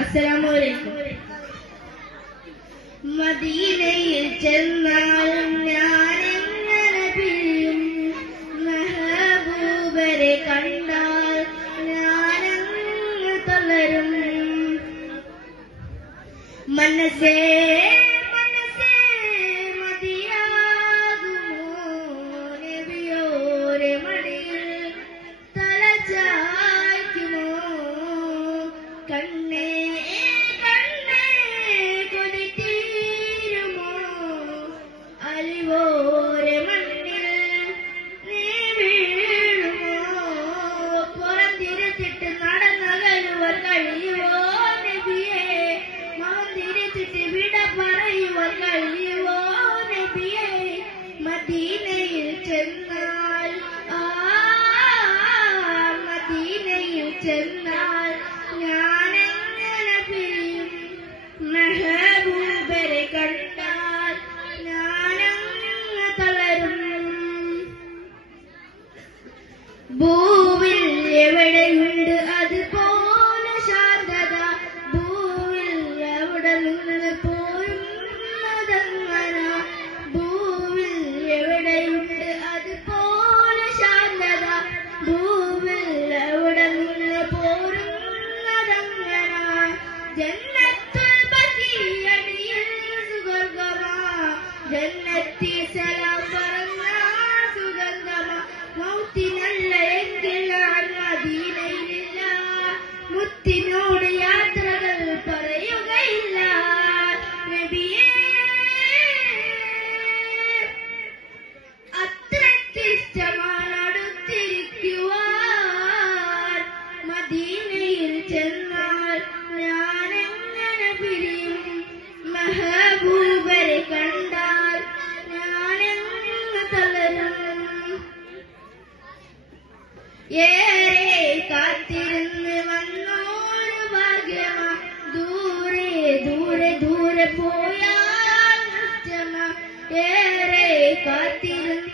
അസ്സലാമു അലൈക്കും മദീനയിൽ ചെന്നാലും ഞാനെങ്ങനെ പിരിയും? മെഹബൂബരെ കണ്ടാൽ ഞാനങ്ങ് തളരും? മനസ്സേ ജന്നത്തുൽ ബഖിയയിൽ സുഗന്ധമാ ജന്നത്തിൽ സലാം പറഞ്ഞ സുഗന്ധമാ മൗത്തിനല്ല എങ്കിൽ മദീനയിലില്ല. മുത്തിനോട് യാത്രകൾ പറയുകയില്ല. നബിയെ അത്രക്കിഷ്ടമാണ് അടുത്തിരിക്കുവാൻ മദീനയിൽ ചെന്ന് ഏറെ കാത്തിരുന്ന് വന്നോട് ഭാഗ്യമ ദൂരെ ദൂരെ ദൂരെ പോയാൽ ഏറെ കാത്തിരുന്ന്